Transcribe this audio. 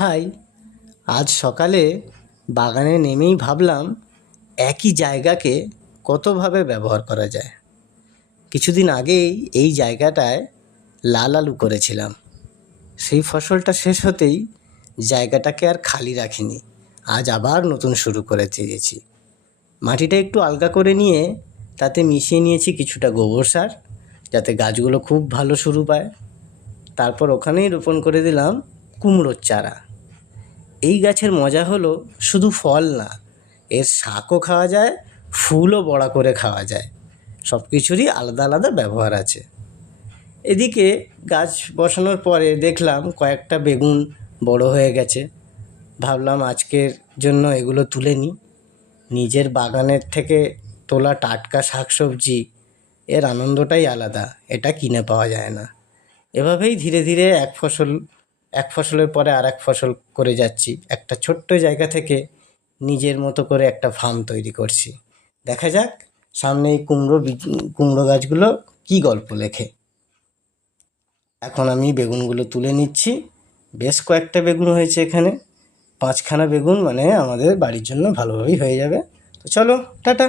High, আজ সকালে বাগানে নেমেই ভাবলাম একই জায়গাকে কতভাবে ব্যবহার করা যায়। কিছুদিন আগেই এই জায়গাটায় লাল আলু করেছিলাম। সেই ফসলটা শেষ হতেই জায়গাটাকে আর খালি রাখিনি। আজ আবার নতুন শুরু করে দিয়েছি। মাটিটা একটু আলগা করে নিয়ে তাতে মিশিয়ে নিয়েছি কিছুটা গোবর সার, যাতে গাছগুলো খুব ভালো শুরু পায়। তারপর ওখানেই রোপণ করে দিলাম কুমড়োর চারা। এই গাছের মজা হলো শুধু ফল না, এর শাকও খাওয়া যায়, ফুলও বড়া করে খাওয়া যায়। সব কিছুরই আলাদা আলাদা ব্যবহার আছে। এদিকে গাছ বসানোর পরে দেখলাম কয়েকটা বেগুন বড় হয়ে গেছে। ভাবলাম আজকের জন্য এগুলো তুলে নিই। নিজের বাগানের থেকে তোলা টাটকা শাকসবজি, এর আনন্দটাই আলাদা, এটা কিনে পাওয়া যায় না। এভাবেই ধীরে ধীরে এক ফসলের পরে আর এক ফসল করে যাচ্ছি। একটা ছোট্ট জায়গা থেকে নিজের মতো করে একটা ফার্ম তৈরি করছি। দেখা যাক সামনে এই কুমড়ো গাছগুলো কী গল্প লেখে। এখন আমি বেগুনগুলো তুলে নিচ্ছি। বেশ কয়েকটা বেগুন হয়েছে এখানে, 5খানা বেগুন মানে আমাদের বাড়ির জন্য ভালোভাবেই হয়ে যাবে। তো চলো, টাটা।